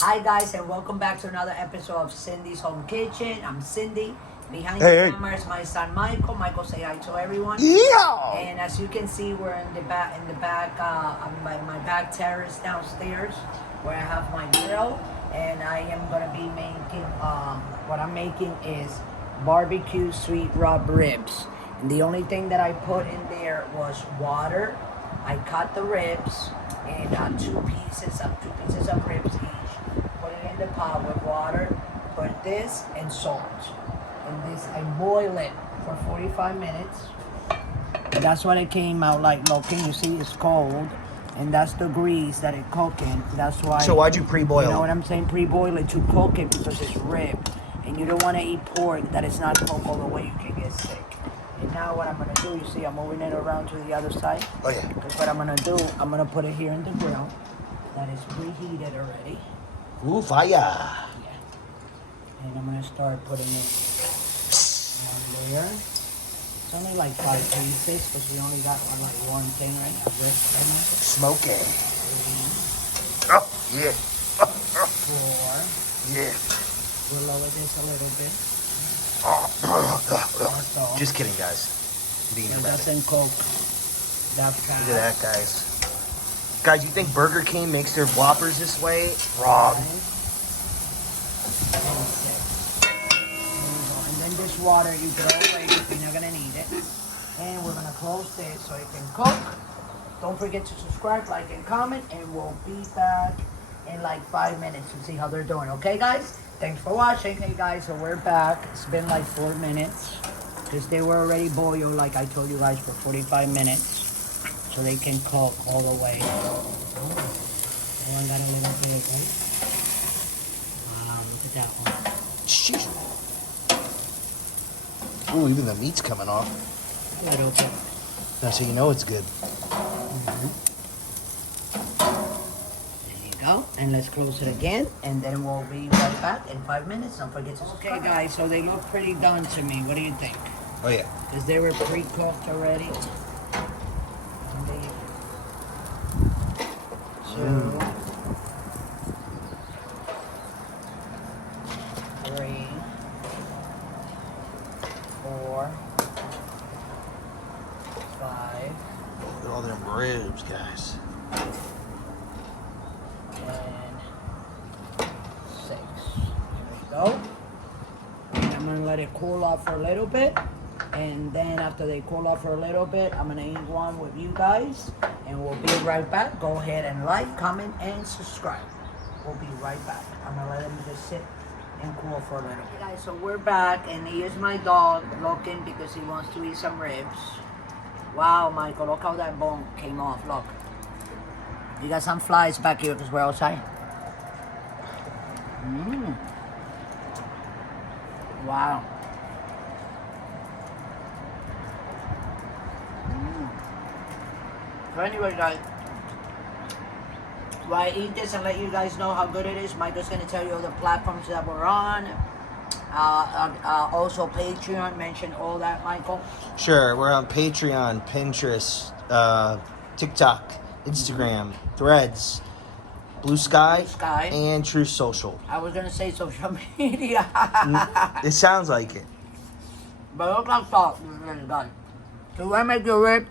Hi guys, and welcome back to another episode of Cindy's Home Kitchen. I'm Cindy. Behind Hey, the hey. camera is my son Michael. Michael, say hi to everyone. Yeah. And as you can see, we're in the back, on my back terrace downstairs, where I have my grill, and I am gonna be making. What I'm making is barbecue sweet rub ribs. And the only thing that I put in there was water. I cut the ribs and two pieces of ribs each. Put it in the pot with water. Put this and salt. And this, I boil it for 45 minutes. And that's what it came out like looking. You see, it's cold, and that's the grease that it cooking. That's why. So why'd you pre-boil? You know what I'm saying? Pre-boil it to cook it because it's rib, and you don't want to eat pork that is not cooked all the way. You can get sick. And now what I'm gonna do, you see, I'm moving it around to the other side. Oh yeah. Because what I'm gonna do, I'm gonna put it here in the grill. That is preheated already. Ooh, fire. Yeah. And I'm gonna start putting it on there. It's only like 5 pieces because we only got like one thing right now. Rest right now. Smoking. 3, Oh, yeah. 4. Yeah. We'll lower this a little bit. That's all. Just kidding, guys. Being It dramatic. doesn't cook that fast. Look at that, guys. Guys, you think Burger King makes their Whoppers this way? Wrong. 5 and 6. There you go. And then this water you throw away if you're not gonna need it. And we're gonna close this so it can cook. Don't forget to subscribe, like, and comment, and we'll be back in like 5 minutes to see how they're doing. Okay, guys? Thanks for watching. Hey, guys, so we're back. It's been like 4 minutes because they were already boiled, like I told you guys, for 45 minutes, so they can cook all the way. Oh, one got a little bit, right? Wow, look at that one. Jeez. Ooh, even the meat's coming off. A little bit. That's how you know it's good. Go, and let's close it again, and then we'll be right back in 5 minutes. Don't forget to subscribe. Okay, guys, so they look pretty done to me. What do you think? Oh yeah. Because they were pre-cooked already. Two, 3, 4, 5. Look at all them ribs, guys. And 6. There we go. And I'm gonna let it cool off for a little bit. And then after they cool off for a little bit, I'm gonna eat one with you guys. And we'll be right back. Go ahead and like, comment, and subscribe. We'll be right back. I'm gonna let them just sit and cool for a little bit. Okay, guys, so we're back, and here's my dog looking because he wants to eat some ribs. Wow, Michael, look how that bone came off. Look. You got some flies back here because we're outside. Wow. So anyway, guys, while I eat this and let you guys know how good it is, Michael's going to tell you all the platforms that we're on. Also Patreon, mention all that, Michael. Sure, we're on Patreon, Pinterest, TikTok, Instagram, Threads, Blue Sky, and True Social. I was going to say social media. It sounds like it. But look how soft this is really good. So when I make your ribs,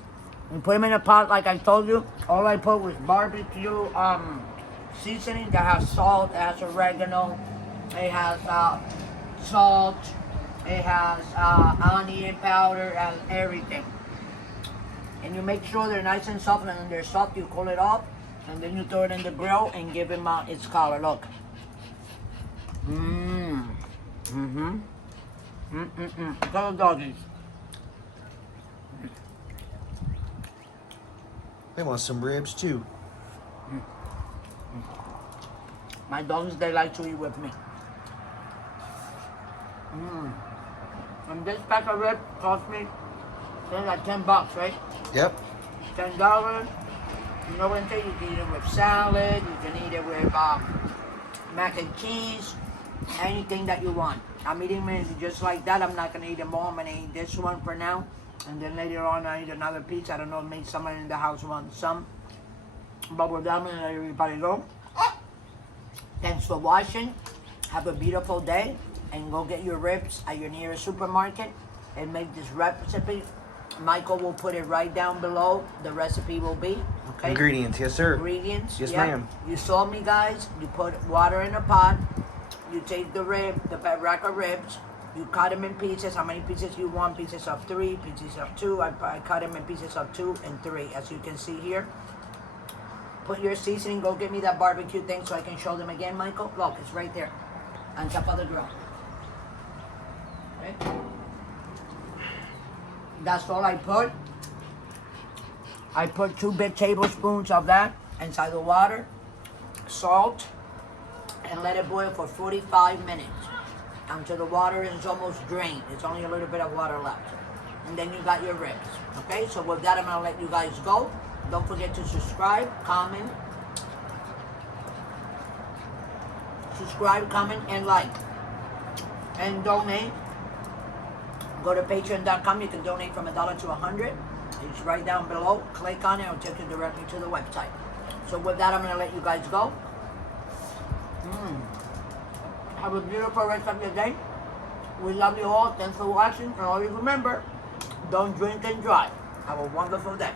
you put them in a pot like I told you. All I put was barbecue seasoning that has salt, it has oregano, it has salt, it has onion powder, and everything. And you make sure they're nice and soft, and when they're soft, you cool it off, and then you throw it in the grill and give them its color. Look. Look at the doggies. They want some ribs too. My dogs, they like to eat with me. And this pack of ribs cost me, like $10, right? Yep. $10. You know what I'm saying? You can eat it with salad. You can eat it with mac and cheese. Anything that you want. I'm eating it just like that. I'm not gonna eat them all. I'm gonna eat this one for now. And then later on, I eat another piece. I don't know, maybe someone in the house wants some. But we're done and let everybody go. Thanks for watching. Have a beautiful day. And go get your ribs at your nearest supermarket and make this recipe. Michael will put it right down below. The recipe will be, okay? Ingredients, yes, sir. Ingredients. Yes, yep. ma'am. You saw me, guys. You put water in a pot. You take the rack of ribs. You cut them in pieces. How many pieces you want? Pieces of 3, pieces of 2. I cut them in pieces of 2 and 3, as you can see here. Put your seasoning. Go get me that barbecue thing so I can show them again, Michael. Look, it's right there on top of the grill. Okay. That's all I put. I put 2 big tablespoons of that inside the water, salt, and let it boil for 45 minutes until the water is almost drained. It's only a little bit of water left. And then you got your ribs. Okay, so with that, I'm gonna let you guys go. Don't forget to subscribe, comment, and like. And donate. Go to patreon.com. You can donate from $1 to $100. It's right down below. Click on it. It'll take you directly to the website. So with that, I'm going to let you guys go. Have a beautiful rest of your day. We love you all. Thanks for watching. And always remember, don't drink and drive. Have a wonderful day.